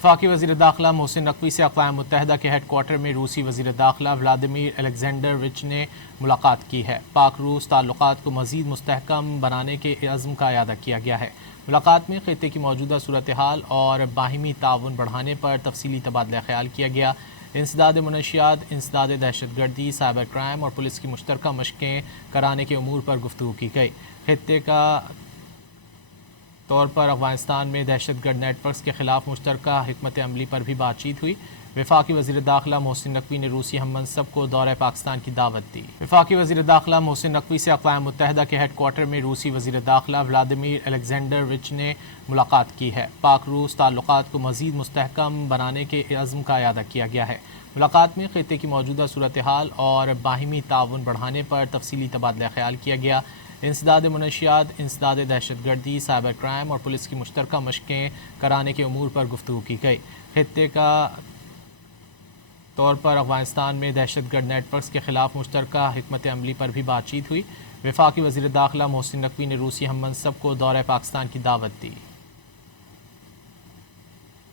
وفاقی وزیر داخلہ محسن نقوی سے اقوام متحدہ کے ہیڈ کوارٹر میں روسی وزیر داخلہ ولادیمیر الیگزینڈرویچ نے ملاقات کی ہے۔ پاک روس تعلقات کو مزید مستحکم بنانے کے عزم کا اعادہ کیا گیا ہے۔ ملاقات میں خطے کی موجودہ صورتحال اور باہمی تعاون بڑھانے پر تفصیلی تبادلہ خیال کیا گیا۔ انسداد منشیات، انسداد دہشت گردی، سائبر کرائم اور پولیس کی مشترکہ مشقیں کرانے کے امور پر گفتگو کی گئی۔ خطے کا طور پر افغانستان میں دہشت گرد نیٹ ورکس کے خلاف مشترکہ حکمت عملی پر بھی بات چیت ہوئی۔ وفاقی وزیر داخلہ محسن نقوی نے روسی ہم منصب کو دورہ پاکستان کی دعوت دی۔ وفاقی وزیر داخلہ محسن نقوی سے اقوام متحدہ کے ہیڈ کوارٹر میں روسی وزیر داخلہ ولادیمیر الیگزینڈرویچ نے ملاقات کی ہے۔ پاک روس تعلقات کو مزید مستحکم بنانے کے عزم کا اعادہ کیا گیا ہے۔ ملاقات میں خطے کی موجودہ صورتحال اور باہمی تعاون بڑھانے پر تفصیلی تبادلہ خیال کیا گیا۔ انسداد منشیات، انسداد دہشت گردی، سائبر کرائم اور پولیس کی مشترکہ مشقیں کرانے کے امور پر گفتگو کی گئی۔ خطے کا طور پر افغانستان میں دہشت گرد نیٹ ورکس کے خلاف مشترکہ حکمت عملی پر بھی بات چیت ہوئی۔ وفاقی وزیر داخلہ محسن نقوی نے روسی ہم منصب کو دورہ پاکستان کی دعوت دی۔